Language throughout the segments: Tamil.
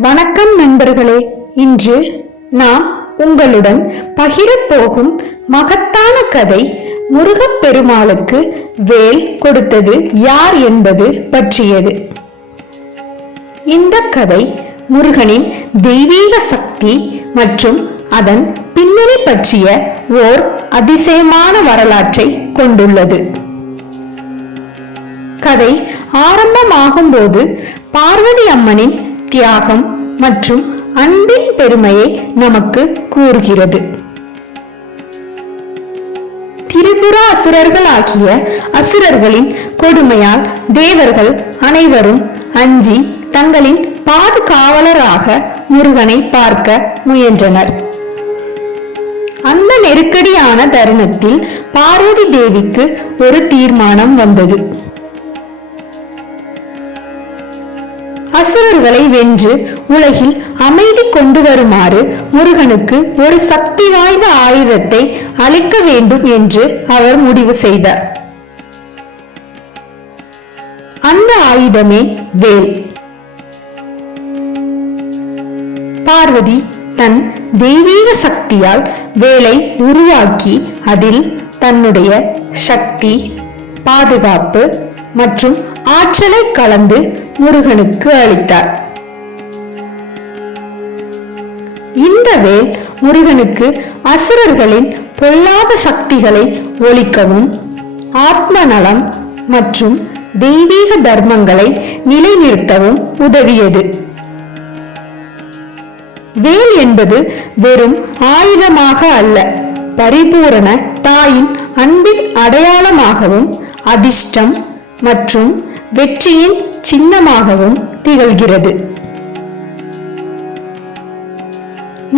வணக்கம் நண்பர்களே, இன்று நாம் உங்களுடன் பகிரப் போகும் மகத்தான கதை முருகப்பெருமாளுக்கு வேல் கொடுத்தது யார் என்பது பற்றியது. இந்த கதை முருகனின் தெய்வீக சக்தி மற்றும் அதன் பின்னணி பற்றிய ஓர் அதிசயமான வரலாற்றை கொண்டுள்ளது. கதை ஆரம்பமாகும் போது பார்வதி அம்மனின் தியாகம் மற்றும் அன்பின் பெருமையை நமக்கு கூறுகிறது. திரிபுர அசுரர்கள் ஆகிய அசுரர்களின் கொடுமையால் தேவர்கள் அனைவரும் அஞ்சி தங்களின் பாதுகாவலராக முருகனை பார்க்க முயன்றனர். அந்த நெருக்கடியான தருணத்தில் பார்வதி தேவிக்கு ஒரு தீர்மானம் வந்தது. அசுரர்களை வென்று உலகில் அமைதி கொண்டு வருமாறு முருகனுக்கு ஒரு சக்தி வாய்ந்த ஆயுதத்தை அளிக்க வேண்டும் என்று அவர் முடிவு செய்தார். அந்த ஆயுதமே வேல். பார்வதி தன் தெய்வீக சக்தியால் வேலை உருவாக்கி அதில் தன்னுடைய சக்தி, பாதுகாப்பு மற்றும் ஆற்றலை கலந்து முருகனுக்கு அளித்தார். இந்த வேல் முருகனுக்கு அசுரர்களின் பொல்லாத சக்திகளை ஒழிக்கவும், ஆத்ம நலம் மற்றும் தெய்வீக தர்மங்களை நிலைநிறுத்தவும் உதவியது. வேல் என்பது வெறும் ஆயுதமாக அல்ல, பரிபூரண தாயின் அன்பின் அடையாளமாகவும் அதிர்ஷ்டம் மற்றும் வெற்றியின் சின்னமாகவும் திகழ்கிறது.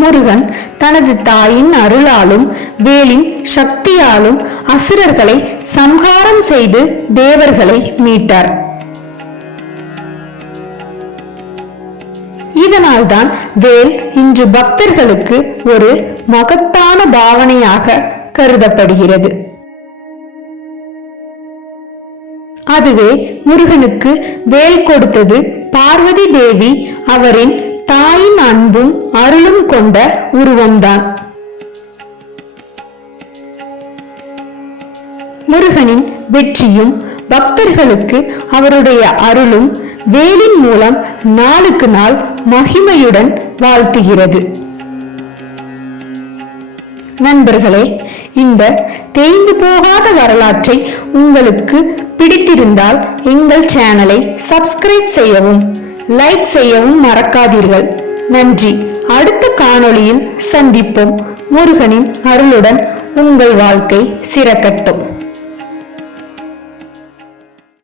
முருகன் தனது தாயின் அருளாலும் வேலின் சக்தியாலும் அசுரர்களை சம்ஹாரம் செய்து தேவர்களை மீட்டார். இதனால்தான் வேல் இன்று பக்தர்களுக்கு ஒரு மகத்தான பாவனையாக கருதப்படுகிறது. அதுவே முருகனுக்கு வேல் கொடுத்தது பார்வதி தேவி அவரின் தாயின் அன்பும் அருளும் கொண்ட உருவம்தான். முருகனின் வெற்றியும் பக்தர்களுக்கு அவருடைய அருளும் வேலின் மூலம் நாளுக்கு நாள் மகிமையுடன் வாழ்த்துகிறது. நண்பர்களே, இந்த தேய்ந்து போகாத வரலாற்றை உங்களுக்கு பிடித்திருந்தால் எங்கள் சேனலை சப்ஸ்கிரைப் செய்யவும், லைக் செய்யவும் மறக்காதீர்கள். நன்றி. அடுத்த காணொளியில் சந்திப்போம். முருகனின் அருளுடன் உங்கள் வாழ்க்கை சிறக்கட்டும்.